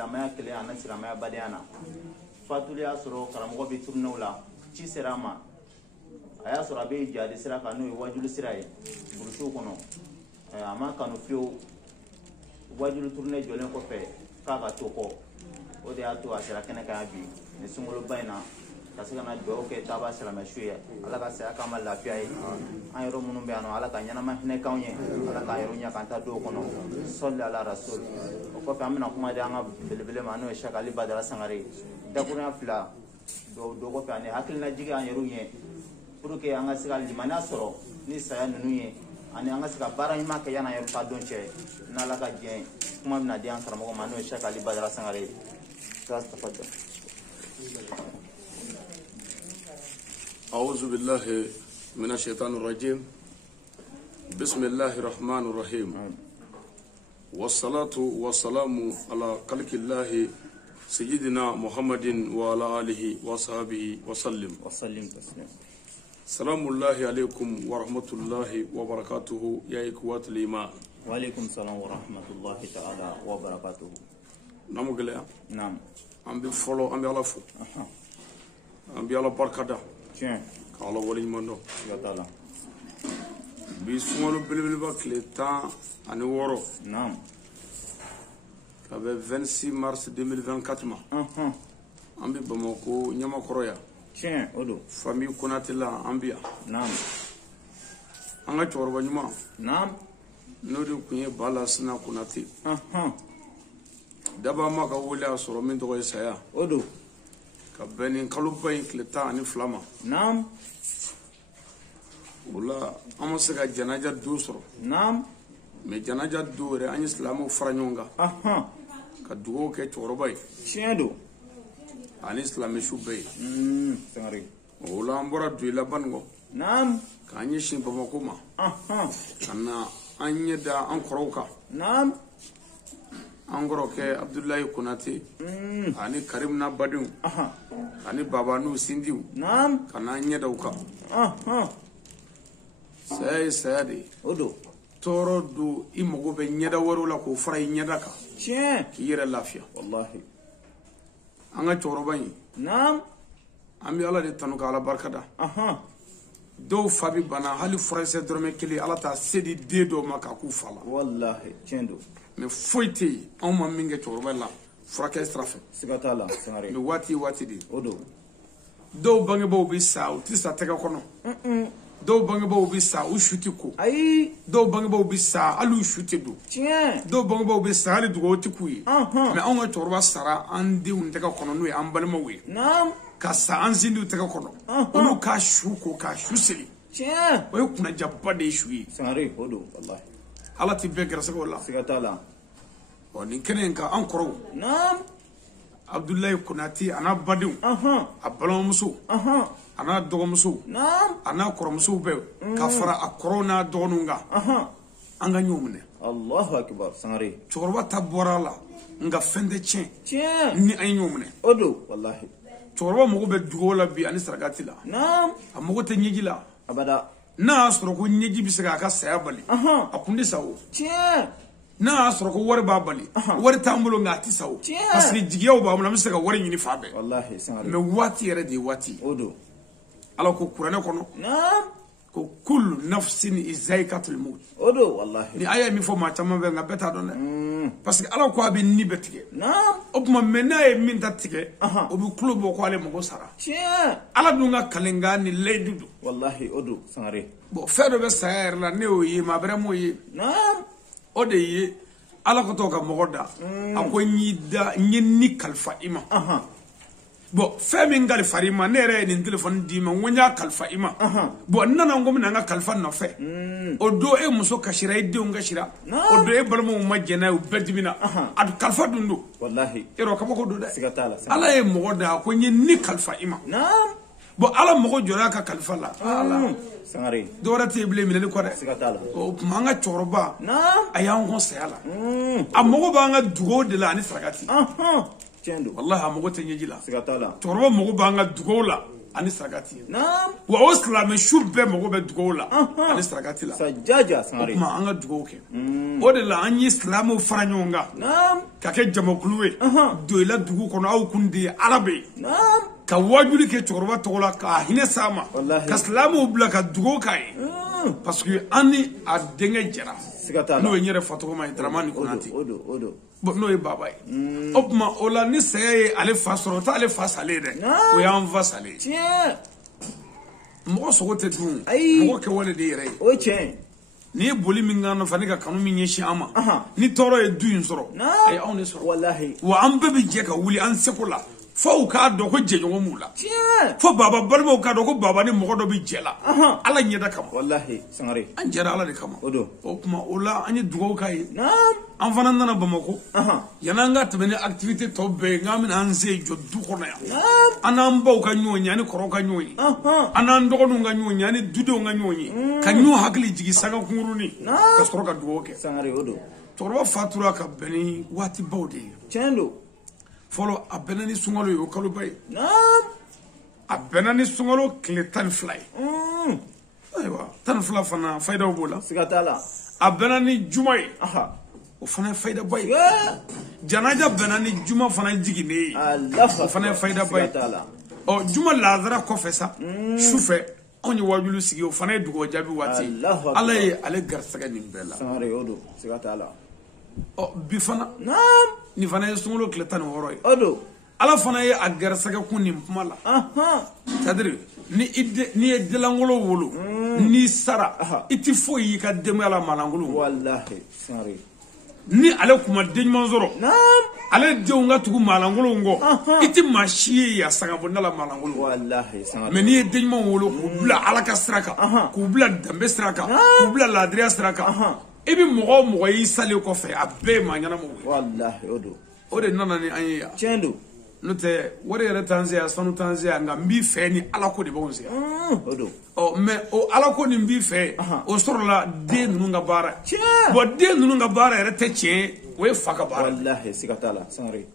silamaya kelen ana silamaya badiyana fatuli ya soro karamogo bi turnew la ci sera ma aya soro be jadi sira ka no wajulu sira ye burusu kono ama kanu fiyo wajulu turne jolen ko fe ka ga toko o de ato asira kene ka bi ni sungolo bayna kasika na do ke taba salama shuya ala ka sa ka mal lafiya yi an yoro munun be ano ala ka nyana ma hine kawnye ala ka yoro nya kan ta do kono sallallahu ala rasul o ko fa amina kuma de anga belebele ma no shaka ali badara sangare da kuna fla do ko fa ne hakil na jiga an yoro nye pour que anga siga limana soro ni saya nunu ye ani anga siga bara ma ke yana yoro ta don che na ala ka je kuma na de an karamo ma no shaka ali badara sangare tas tafadda أعوذ بالله من الشيطان الرجيم بسم الله الرحمن الرحيم والصلاة والسلام على خلق الله سيدنا محمد وعلى آله وصحبه وسلم سلام الله عليكم ورحمة الله وبركاته يا إخوة الإيمان وعليكم السلام ورحمة الله تعالى وبركاته نعم قليا نعم أم بفولو أم بيالفو أم بيالا بركة Allah wali mando yatala bi sumalo belebeleba kile 10 ani woro naam ka be 26 mars 2024 ma ambi Bamako nyama koroya odo famille Konatela ambia naam anga chorba nyuma naam nodi kunye bala sina Konate daba ma ka wala soro min to saya odo ka benin kalubay kile 10 ani flama naam wala amase ka janaja do soro naam me janaja do re an islamu faranyonga ka dugo ke chorobay chedo an islamu shubay sangari wala ambora do la bango naam ka anyi shin Bamako ma kana anya da an koroka naam angoro ke Abdullahi Konate ani Karim na badun ani baba nu sindiu naam kana anya dauka sai odo toro do imogo be nyada waro la ko fara nyada ka che ki yere lafiya wallahi anga toro bani naam ambi ala de tanu ka ala barkada do fabi bana hali français dorme kili ala ta sedi de do maka ku fala wallahi chendo me foiti on ma minge toro bala fraka strafe sigatala sangari me wati di odo do bange bo bi sa o ti sa tega kono do bange bo bi sa o shuti ko ai do bange bo bi sa alu shuti do che do bange bo bi sa ali dugo ti ku yi me on toro ba sara andi un tega kono no e ambalma we naam ka sa anzindu tega kono onu ka shu ko ka shu sili che o kuna jabba de shu yi sangari odo wallahi ala ti be grasa ko la sigatala o ni kenen ka an koro naam Abdullahi Konate ana badu a balonmuso ana dogomuso naam ana koromuso be ka fara a korona dogonunga anga nyomne Allahu akbar sangari chorba tabora la nga fende che ni ay nyomne odo wallahi chorba mo be dugola bi ani saragati la naam amogo te nyigi la abada na soro ko nyigi bi sega ka saya bali akundi sawo che na soro ko wari ba bali wari tambulo ngati sawo parce que jigiyaw ba mo na misega wari nyini fabe wallahi sangari me wati yere di wati odo ala ko kurane kono naam ko kullu nafsin izaikatul maut odo wallahi ni aya mi fo ma tama be nga beta don parce que ala ko abi ni betige naam o ma mena e min tatige o bi club ko ale mo sara che ala dunga kalenga ni leydudu wallahi odo sangari bo fedo be sayer la ne o yi ma bere mo yi naam o de yi ala ko to ka mo goda ako nyida nyenni kalfa ima bo femi ngali farima nere ni telephone di ma wonya kalfa ima bo nana ngom na nga kalfa no fe o do e muso kashira e de ngashira o do e balmo majena u bedimina adu kalfa dundu wallahi ero kama ko do da sigatala ala e mo da ko ni kalfa ima naam bo ala mo jora ka kalfa la ala sangari dora tebile mi le ko de sigatala o manga choroba naam aya on sayala amogo ba nga dugo de la ni sagati chendo wallahi amogo te nyejila sigatala choroba mo ba nga dugo la ani sarakati naam wa o silamɛ su bɛɛ mago bɛ dugawu la ani sarakati la sajaja sangare kuma an ka dugawu kɛ o de la an ye silamɛw fara ɲɔgɔn kan naam ka kɛ jamakulu ye don i la dugu kɔnɔ aw kun de ye ala bɛ yen naam ka wajuli kɛ cɛkɔrɔba tɔgɔ la ka hinɛ s'a ma ka silamɛw bila ka dugawu k'a ye parce que an ni a denkɛ jɛra n'o ye n yɛrɛ fa tɔgɔma ye Daramani Konate n'o ye baba ye o tuma o la ni saya ye ale fa sɔrɔ o t'ale fa salen ye dɛ o y'an fa salen ye mɔgɔ sogo tɛ dun mɔgɔ kɛwale de yɛrɛ ye o tiɲɛ ni ye boli min k'an nɔfɛ ne ka kanu min ɲɛsin an ma ni tɔɔrɔ ye du in sɔrɔ a ye anw de sɔrɔ wallahi wa an bɛɛ bɛ jɛ ka wuli an seko la fo k'a dɔn ko jɛɲɔgɔn b'u la fo baba balimaw k'a dɔn ko baba ni mɔgɔ dɔ bɛ jɛ la ala ɲɛda kama wallahi sangare an jɛra ala de kama o kuma o la an ye dugawu k'a ye naam an fana nana Bamako yan'an ka tɛmɛ ni activité tɔ bɛɛ ye nk'an bɛna an sen jɔ du kɔnɔ yan an n'an baw ka ɲɔgɔn ye ani kɔrɔw ka ɲɔgɔn ye an n'an dɔgɔninw ka ɲɔgɔn ye ani dudenw ka ɲɔgɔn ye ka ɲɔgɔn hakili jigin sanga kunkurunin ka sɔrɔ ka dugawu kɛ sangare o don cɛkɔrɔba fatura ka bɛn ni waati baw de ye tiɲɛ don fɔlɔ a bɛnna ni sunkalo ye o kaloba ye naam a bɛnna ni sunkalo tile 12 ye ayiwa 12 fana fayidaw b'o la siga t'a la a bɛnna ni juma ye o fana ye fayidaba ye janaja bɛnna ni juma fana jiginnen ye o fana ye fayidaba ye ɔ juma lazara kɔfɛ sa sufɛ anw ye wajulu sigi o fana ye dugawu jaabi waati ye ala ye ale garisɛgɛ nin bɛɛ la siga t'a la ɔ bi fana nin fana ye sunkalo tile 16 ye o don ala fana ye a garisɛgɛ kun nin kuma la c'est-à-dire ni ye denlankolo wolo n'i sara i tɛ foyi y'i ka denbaya la maalankolon wallahi sangare ni ale kuma den ɲuman sɔrɔ ale denw ka tugu maalankolon kɔ i tɛ maa si ye yan sangabonda la maalankolon wallahi sangare mais n'i ye den ɲuman wolo k'u bila ala ka sira kan k'u bila danbe sira kan k'u bila laadiriya sira kan i bɛ mɔgɔ o mɔgɔ y'i salen kɔfɛ a bɛɛ ye maa ɲɛnamaw ye wallahi o don o de nana ni an ye yan tiɲɛ don n'o tɛ wari yɛrɛ t'an se yan sanu t'an se yan nka n b'i fɛ ni ala ko de b'anw se yan o don mais o ala ko nin b'i fɛ o sɔrɔla den ninnu ka baara tiɲɛ bon den ninnu ka baara yɛrɛ tɛ tiɲɛ o ye fa ka baara wallahi siga t'a la sangare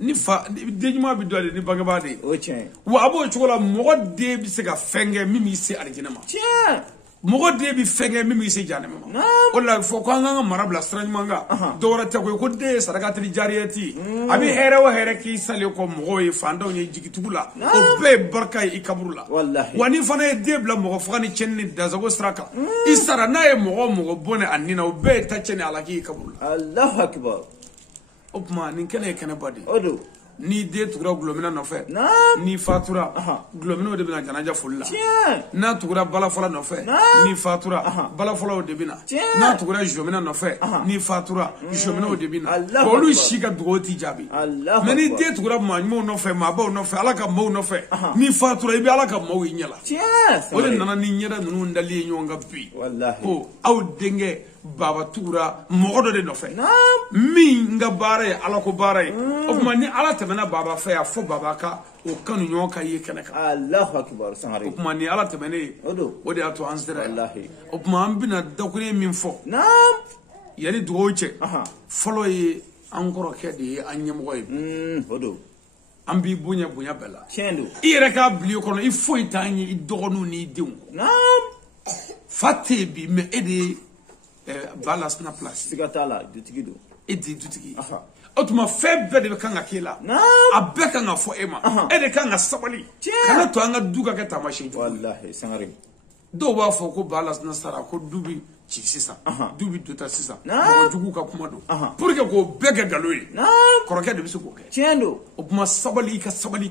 ni fa den ɲuman bɛ don ale ni bangebaa de ye o tiɲɛ wa a b'o cogo la mɔgɔ den bɛ se ka fɛn kɛ min b'i se alijinɛ ma tiɲɛ mɔgɔ den bɛ fɛn kɛ min b'i se jahanama ma o la fɔ ko an k'an ka mara bila sira ɲuman kan dɔwɛrɛ tɛ koyi ko den ye sarakatiri jariyati ye a bɛ hɛrɛ o hɛrɛ k'i salen kɔ mɔgɔw ye fantanw ye jigitugu la o bɛɛ ye barika ye i kaburu la wa ni fana ye den bila mɔgɔ faga ni cɛnni ni dansago sira kan i sara n'a ye mɔgɔ o mɔgɔ bɔnɛ a nin na o bɛɛ ye ta cɛnni ala k'i kaburu la Allahu akbar o tuma nin kɛnɛ ye kɛnɛba de ye o don ni den tugura gulɔmina nɔfɛ ni fatura gulɔminaw de bɛna janaja foli la n'a tugura balafɔla nɔfɛ ni fatura balafɔlaw de bɛna n'a tugura jɔmina nɔfɛ ni fatura jɔminaw de bɛna olu si ka dugawu t'i jaabi mais ni den tugura maa ɲumanw nɔfɛ maabaw nɔfɛ ala ka maaw nɔfɛ ni fatura i bɛ ala ka maaw ye ɲɛ la o de nana ni ɲɛda ninnu dali ye ɲɔgɔn kan bi ko aw denkɛ baba tugura mɔgɔ dɔ de nɔfɛ min ka baara ye ala ko baara ye o tuma ni ala tɛmɛna baba fɛ yan fo baba ka o kanu ɲɔgɔn ka ye kɛnɛ kan Allahu akbar sangare o tuma ni ala tɛmɛnen ye o de y'a to an sera yan o tuma an bɛna dakuruɲɛ min fɔ yanni dugawu cɛ fɔlɔ ye an kɔrɔkɛ de ye an ɲɛmɔgɔ ye o don an b'i bonya bonya bɛɛ la tiɲɛ don i yɛrɛ k'a bili kɔnɔ i foyi t'an ye i dɔgɔninw n'i denw fa tɛ yen bi mais e de ye ba lasina place siga t'a la dutigi don e de ye dutigi o tuma fɛn bɛɛ de bɛ kan ka k'e la a bɛɛ kan ka fɔ e ma e de kan ka sabali kana to an ka du ka kɛ taamasiyɛn jugu wallahi sangare dɔw b'a fɔ ko ba lasina sara ko du bɛ ci sisan du bɛ dota sisan mɔgɔ jugu ka kuma don pour que k'o bɛɛ kɛ nkalon ye kɔrɔkɛ de bɛ se k'o kɛ tiɲɛ don o tuma sabali i ka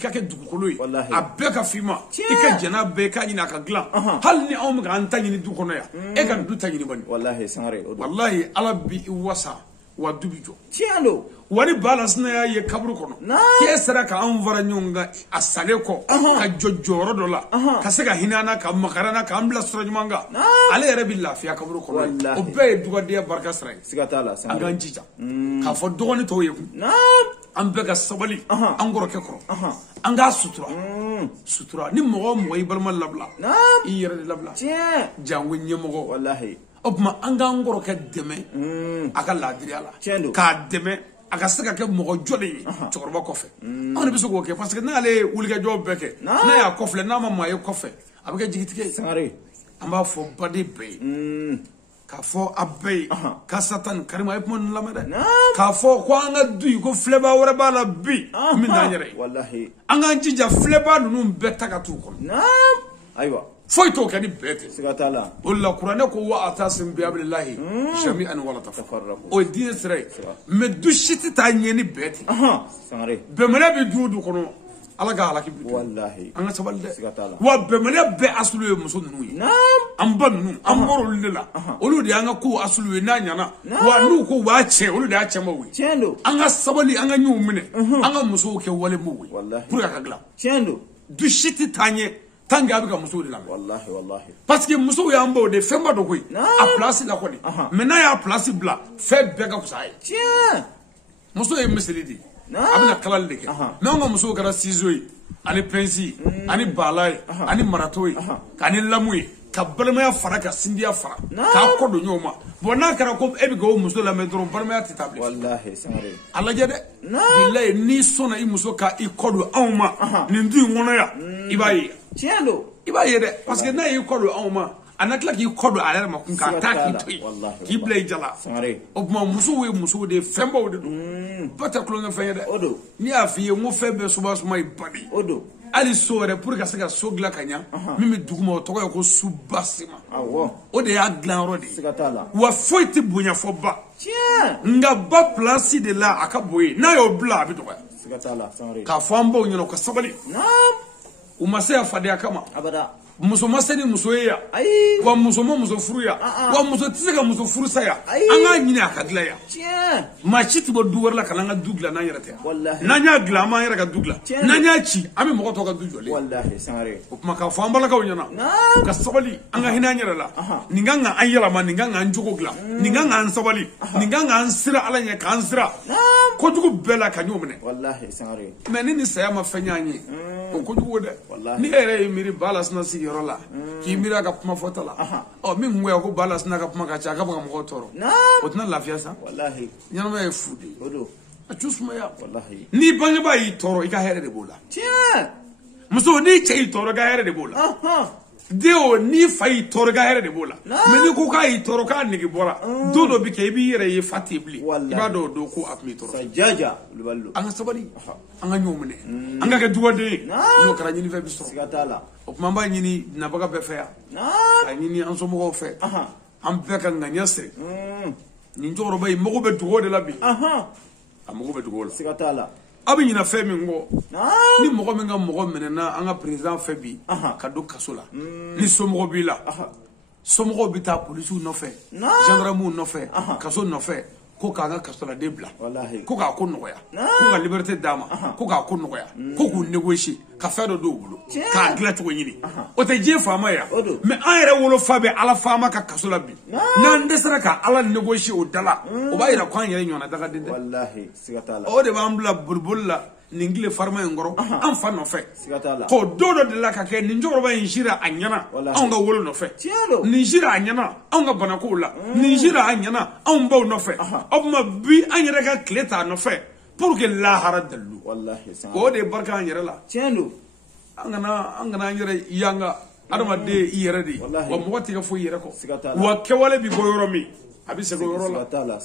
kɛ dugukolo ye a bɛɛ ka f'i ma i ka jɛnɛ bɛɛ k'a ɲini a ka dilan hali ni anw bɛ k'an ta ɲini du kɔnɔ yan e ka du ta ɲini bani wallahi sangare wallahi ala bi i wasa wa du bi jɔ tiɲɛ don wani ba lasina y'a ye kaburu kɔnɔ k'e sera k'an fara ɲɔgɔn kan a salen kɔ ka jɔ jɔyɔrɔ dɔ la ka se ka hinɛ an na ka makara an na k'an bila sira ɲuman kan ale yɛrɛ bɛ lafiya kaburu kɔnɔ o bɛɛ ye dugawudenya barika sira ye siga t'a la an k'an jija k'a fɔ dɔgɔnin tɔw ye kun an bɛɛ ka sabali an kɔrɔkɛ kɔrɔ an k'a sutura ni mɔgɔ o mɔgɔ y'i balima labila i yɛrɛ de labila jango ɲɛmɔgɔ wallahi o tuma an k'an kɔrɔkɛ dɛmɛ a ka laadiriya la k'a dɛmɛ aka se ka kɛ mɔgɔ jɔlen ye cɛkɔrɔba kɔfɛ anw de bɛ se k'o kɛ parce que n'ale ye wulikajɔ bɛɛ kɛ n'a y'a kɔfilɛ n'a ma maa ye kɔfɛ a bɛ kɛ jigitigɛ ye Sangare an b'a fɔ baden bɛɛ ye k'a fɔ a bɛɛ ye k'a Satan Karima ye kuma ninnu lamɛn dɛ k'a fɔ ko an ka du yi ko filɛbaa wɛrɛ b'a la bi min t'an yɛrɛ ye wallahi an k'an jija filɛbaa ninnu bɛɛ ta ka t'u kɔnɔ ayiwa foyi t'o kɛ ni bɛɛ tɛ siga t'a la o la kuranɛ ko wa atasimu bihablillahi jami'an wala tafarraqu o ye diinɛ sira ye mais du si tɛ taa ɲɛ ni bɛɛ tɛ Sangare bɛnbaliya bɛ du o du kɔnɔ ala ka halaki bi wallahi an ka sabali dɛ siga t'a la wa bɛnbaliya bɛɛ asulu ye muso ninnu ye an ba ninnu an bɔra olu de la olu de y'an ka ko asulu ye n'a ɲana wa n'u ko b'a cɛ olu de y'a cɛmaw ye tiɲɛ don an ka sabali an ka ɲɛw minɛ an ka musow kɛ walemow ye wallahi pour que a ka dilan tiɲɛ don du si tɛ taa ɲɛ tant que a bɛ ka musow de lamɛn wallahi parce que musow y'an baw de fɛn ba dɔ koyi a place la kɔni mais n'a y'a place bila fɛn bɛɛ ka fisa a ye tiɲɛ muso ye misiri de a bɛna kalali de kɛ mais an ka musow kɛra ciseaux ye ani pince ani bala ye ani marato ye ani lamu ye ka balimaya fara ka sindiya fara k'a kɔ don ɲɔgɔn ma bon n'a kɛra ko e bɛ k'o muso lamɛn dɔrɔn balimaya tɛ taa bilen wallahi Sangare a lajɛ dɛ bilayi n'i sɔnna i muso ka i kɔ don anw ma nin du in kɔnɔ yan i b'a ye tiɲɛ don i b'a ye dɛ parce que n'a y'i kɔ don anw ma a na tila k'i kɔ don a yɛrɛ ma kun k'a taa k'i to yen k'i bila i jala o tuma musow ye musow de ye fɛnbaw de don ba tɛ tulonkɛ fɛn ye dɛ n'i y'a f'i ye n ko fɛn bɛɛ suma ye ba de ye hali so yɛrɛ pour que ka se ka so dilan ka ɲa min bɛ duguma o tɔgɔ ye ko subasima o de y'a dilanyɔrɔ de ye wa foyi tɛ bonya fɔ ba nka ba place de la a ka bon ye n'a y'o bila a bɛ dɔgɔya k'a fɔ an baw ɲɛna u ka sabali u ma se a fadenya kama muso ma se ni muso ye yan wa muso ma muso furu yan wa muso tɛ se ka muso furu sa yan an k'a ɲini a ka dilan yan maa si tɛ bɔ du wɛrɛ la ka n'an ka du dilan n'an yɛrɛ tɛ yan n'an y'a dilan an b'an yɛrɛ ka du dilan n'an y'a ci an bɛ mɔgɔ tɔw ka du jɔlen o tuma k'a fɔ an balakaw ɲɛna u ka sabali an ka hinɛ an yɛrɛ la nin kan ka an yɛlɛma nin kan k'an jogo dilan nin kan k'an sabali nin kan k'an sira ala ɲɛ k'an sira kojugu bɛɛ la ka ɲɔgɔn minɛ mais ni saya ma fɛn y'an ye o kojugu dɛ ni e yɛrɛ ye miiri ba la sina sigi yɔrɔ la k'i miiri a ka kuma fɔta la ɔ min kun goya ko ba la sina ka kuma ka ca a ka bɔ ka mɔgɔw tɔɔrɔ o tɛna lafiya sa ɲɛnamaya ye fu de ye a cu sumaya n'i bangebaa y'i tɔɔrɔ i ka hɛrɛ de b'o la muso n'i cɛ y'i tɔɔrɔ i ka hɛrɛ de b'o la denw n'i fa y'i tɔɔrɔ i ka hɛrɛ de b'o la mais n'i ko k'a y'i tɔɔrɔ k'a nege bɔra don dɔ bɛ kɛ i b'i yɛrɛ ye fa tɛ bilen i b'a dɔn o don ko a tun b'i tɔɔrɔ an ka sabali an ka ɲɔgɔn minɛ an ka kɛ dugaden ye n'o kɛra ɲinifɛn bɛ sɔrɔ o tuma an b'a ɲini nabaga bɛɛ fɛ yan k'a ɲini an somɔgɔw fɛ an bɛɛ ka ŋaniya siri nin cɛkɔrɔba in mago bɛ dugawu de la bi a mago bɛ dugawu la a bɛ ɲina fɛn min kɔ ni mɔgɔ min ka mɔgɔ minɛna an ka président fɛ bi ka don kaso la ni somɔgɔ b'i la somɔgɔw bɛ taa polisiw nɔfɛ gendarmew nɔfɛ kaso nɔfɛ ko k'an ka kasoladen bila ko k'a ko nɔgɔya ko ka liberté d'a ma ko k'a ko nɔgɔya ko k'u négocier ka fɛn dɔ d'u bolo k'a dilan cogo ɲini o tɛ diɲɛ faama ye mais an yɛrɛ wolofa bɛ ala faama ka kaso la bi n'an dɛsɛra ka ala négocier o da la o b'a yira k'an yɛrɛ ɲɔgɔnna dagaden tɛ o de b'an bila boliboli la nin tile farima in kɔrɔ an fa nɔfɛ ko don dɔ de la ka kɛ nin cɛkɔrɔba in sira a ɲɛna anw ka wolo nɔfɛ nin sira a ɲɛna anw ka banakow la nin sira a ɲɛna anw baw nɔfɛ o tuma bi an yɛrɛ ka tile t'a nɔfɛ pour que lahara dalu o de ye barika an yɛrɛ la an kana an yɛrɛ yanga adamaden i yɛrɛ de ye wa mɔgɔ tɛ ka foyi i yɛrɛ kɔ wa kɛwale bɛ bɔ yɔrɔ min a bɛ segin o yɔrɔ la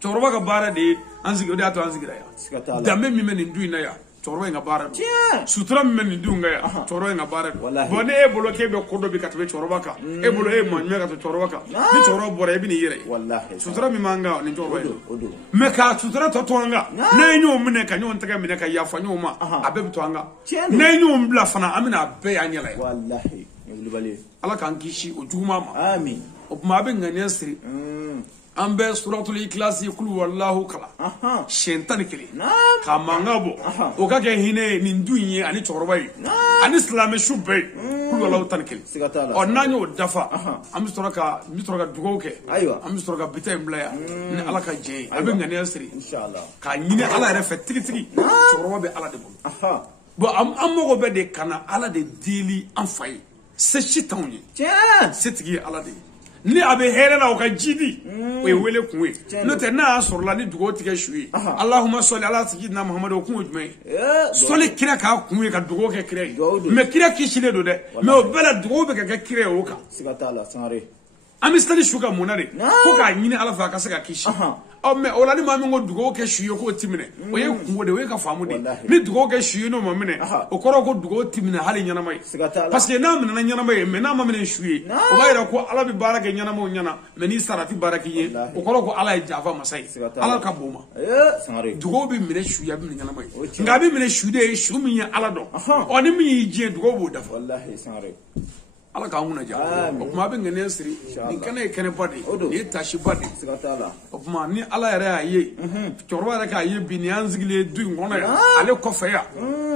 cɛkɔrɔba ka baara de ye an sigi o de y'a to an sigira yan danbe min bɛ nin du in na yan cɛkɔrɔba in ka baara don sutura min bɛ nin du in kan yan cɛkɔrɔba in ka baara don bon ne e bolo k'e bɛ ko dɔ bi ka tɛmɛ cɛkɔrɔba kan e bolo e ye maɲumɛ ka tɛmɛ cɛkɔrɔba kan ni cɛkɔrɔba bɔra e bɛ n'i yɛrɛ ye sutura min b'an kan nin cɛkɔrɔba in mais ka sutura tɔ to an kan n'an ye ɲɔgɔn minɛ ka ɲɔgɔn tɛgɛ minɛ ka yafa ɲɔgɔn ma a bɛɛ bɛ to an kan n'an ye ɲɔgɔn bila fana an bɛna a bɛɛ y'an ɲɛ la yan ala k'an kisi o juguman ma o tuma a bɛ ŋaniya siri an bɛ suratul ikilasi kulu wallahu kala siyɛn 11 ka mankan bɔ o ka kɛ hinɛ ye nin du in ye ani cɛkɔrɔba ye ani silamɛ su bɛɛ ye kulu wallahu 11 ɔ n'an y'o dafa an bɛ sɔrɔ ka dugawu kɛ an bɛ sɔrɔ ka bitɛn in bila yan ni ala ka jɛ ye a bɛ ŋaniya siri k'a ɲini ala yɛrɛ fɛ tigitigi cɛkɔrɔba bɛ ala de bolo bon an mago bɛ de ka na ala de deli an fa ye se si t'anw ye setigi ye ala de ye ni abe hele la o ka jidi o ye wele kun ye no te na asoro la ni dugo tige shuye Allahumma salli ala sayyidina Muhammad o kun jumɛn soli kira ka kun ye ka dugo kɛ kira ye mais kira kisile do dɛ mais o bɛɛ la dugo bɛ kɛ kira ye o kan siga t'a la Sangare an bɛ sali su ka mun na de ko k'a ɲini ala fɛ a ka se ka kisi mais o la ni maa min ko dugawu kɛ su ye k'o ti minɛ o ye kungo de o ye ka faamu de ni dugawu kɛ su ye n'o ma minɛ o kɔrɔ ko dugawu ti minɛ hali ɲɛnama ye parce que n'a minɛna ɲɛnama ye mais n'a ma minɛ su ye o b'a yira ko ala bɛ baara kɛ ɲɛnamaw ɲɛna mais ni sara ti baara k'i ye o kɔrɔ ko ala ye janfa masa ye ala ka bon ma dugawu bɛ minɛ su ye a bɛ minɛ ɲɛnama ye nka a bɛ minɛ su de ye su min ye ala dɔn ɔ ni min y'i diɲɛ dugawu b'o dafa ala k'an kunna ja o kuma a bɛ ŋɛniɲɛ siri nin kɛnɛ ye kɛnɛba de ye nin ye tasiba de ye o kuma ni ala yɛrɛ y'a ye cɛkɔrɔba yɛrɛ k'a ye bi nin y'an sigilen du in kɔnɔ yan ale kɔfɛ yan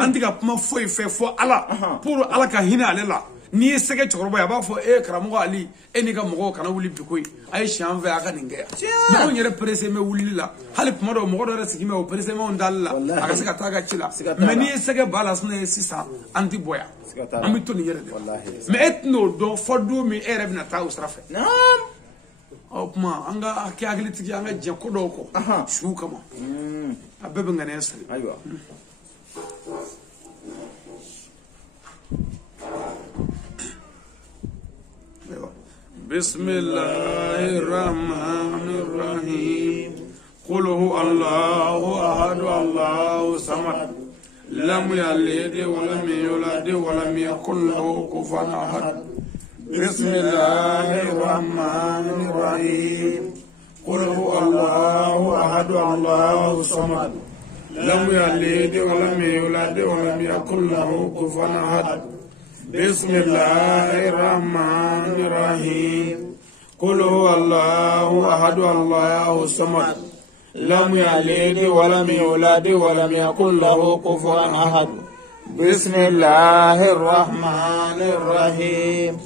an tɛ ka kuma foyi fɛ fɔ ala pour ala ka hinɛ ale la n'i ye sɛgɛ cɛkɔrɔba ye a b'a fɔ karamɔgɔ Ali e n'i ka mɔgɔw kana wuli bi koyi a ye siɲɛ fɛ a ka nin kɛ yan anw yɛrɛ perese mɛ wulili la hali kuma dɔw mɔgɔ dɔ yɛrɛ sigi mɛ o perese mɛw dali la a ka se ka taa ka ci la mais n'i ye sɛgɛ ba la sinɛ ye sisan an ti bɔ yan an bɛ to nin yɛrɛ de mais e tɛn'o dɔn fɔ don min e yɛrɛ bɛna taa o sira fɛ o kuma an ka kɛ hakilitigi an ka jɛ ko dɔw kɔ su kama a bɛɛ bɛ ŋaniya siri بسم الله الرحمن الرحيم قل هو الله أحد الله الصمد لم يلد ولم يولد ولم يكن له كفوا أحد بسم الله الرحمن الرحيم قل هو الله أحد الله الصمد لم يلد ولم يولد ولم يكن له كفوا أحد بسم الله الرحمن الرحيم قل هو الله أحد الله الصمد لم يلد ولم يولد ولم يكن له كفوا أحد بسم الله الرحمن الرحيم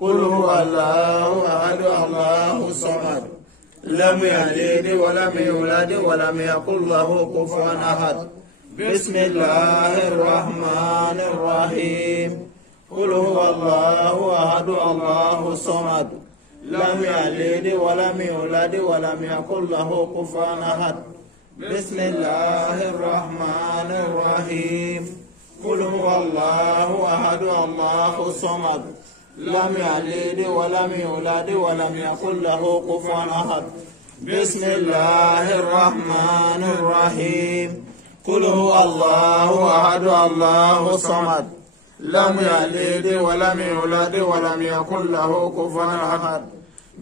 قل هو الله أحد الله الصمد لم يلد ولم يولد ولم يكن له كفوا أحد بسم الله الرحمن الرحيم قل هو الله أحد الله الصمد لم يلد ولم يولد ولم يكن له كفوا أحد بسم الله الرحمن الرحيم قل هو الله أحد الله الصمد لم يلد ولم يولد ولم يكن له كفوا أحد بسم الله الرحمن الرحيم قل هو الله أحد الله الصمد لم يلد ولم يولد ولم يكن له كفوا أحد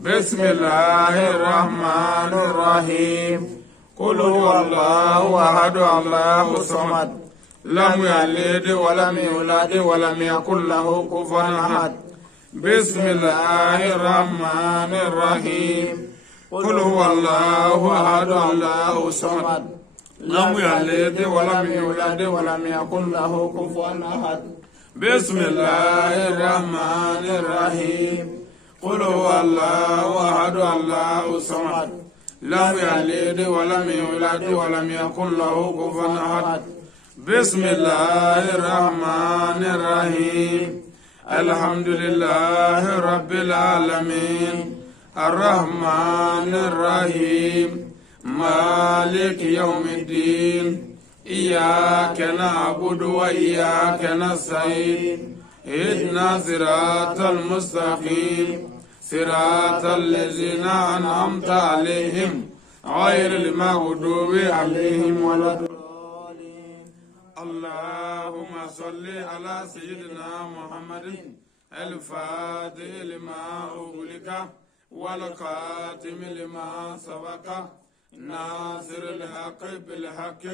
بسم الله الرحمن الرحيم قل هو الله أحد الله الصمد لم يلد ولم يولد ولم يكن له كفوا أحد بسم الله الرحمن الرحيم قل هو الله أحد الله الصمد لم يلد ولم يولد ولم يكن له كفوا أحد بسم الله الرحمن الرحيم قل هو الله أحد الله الصمد لم يلد ولم يولد ولم يكن له كفوا أحد بسم الله الرحمن الرحيم الحمد لله رب العالمين الرحمن الرحيم مالك يوم الدين إياك نعبد وإياك نستعين اهدنا صراط المستقيم صراط الذين أنعمت عليهم غير المغضوب عليهم ولا الضالين اللهم صل على سيدنا محمد الفاتح لما أغلق والخاتم لما سبق ناصر الحق بالحق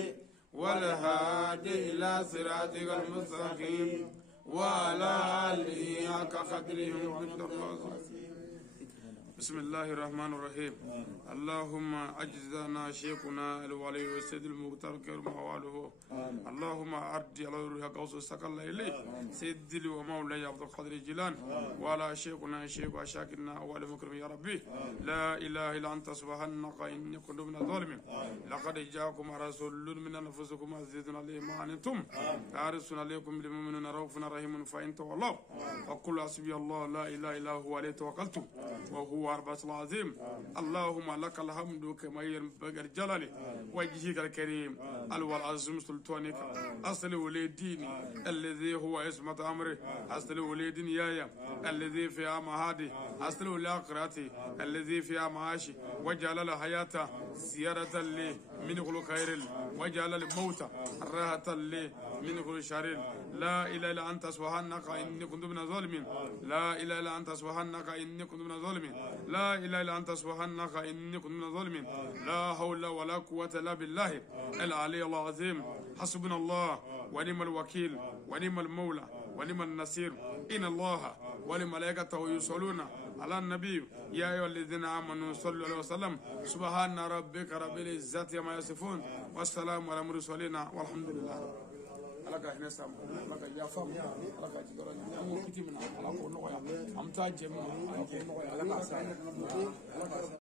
والهادي إلى صراطك المستقيم وعلى آله حق قدره بسم الله الرحمن الرحيم اللهم أجزنا شيخنا الولي والسيد المختار كرمه اللهم أرضي على روح قوس السكال إليه سيدي ومولاي عبد القادر الجيلان وعلى شيخنا الشيخ وشاكرنا أول مكرم يا ربي لا إله إلا أنت سبحانك إني كنت من الظالمين لقد جاءكم رسول من أنفسكم عزيز عليه ما عنتم حريص عليكم بالمؤمنين رؤوف رحيم فإن تولوا فقل حسبي الله لا إله إلا هو عليه توكلت وهو واربعة العظيم. اللهم لك الحمد كما ينبغي جلاله وجهك الكريم العظيم سلطانك. أصل ولديني الذي هو اسمة أمره، أصل ولديني يايا الذي في معادي، أصل ولأقراتي الذي في معاشي، وجعل الحياة زيارة لي من كل خير، وجعل الموت راحة لي من كل شر. لا إله إلا أنت سبحانك إني كنت من الظالمين. لا إله إلا أنت سبحانك إني كنت من الظالمين. لا إله إلا أنت سبحانك إني كنت من الظالمين. لا حول ولا قوة إلا بالله العلي العظيم. حسبنا الله ونعم الوكيل ونعم المولى ونعم النصير. إن الله وملائكته يصلون على النبي يا أيها الذين آمنوا صلوا عليه وسلم. سبحان ربك رب العزة عما يصفون والسلام على المرسلين والحمد لله. لك هنا سام لك يا فام لك جيران أمور كتير من على كل نوع أمتاج جميع على كل نوع لك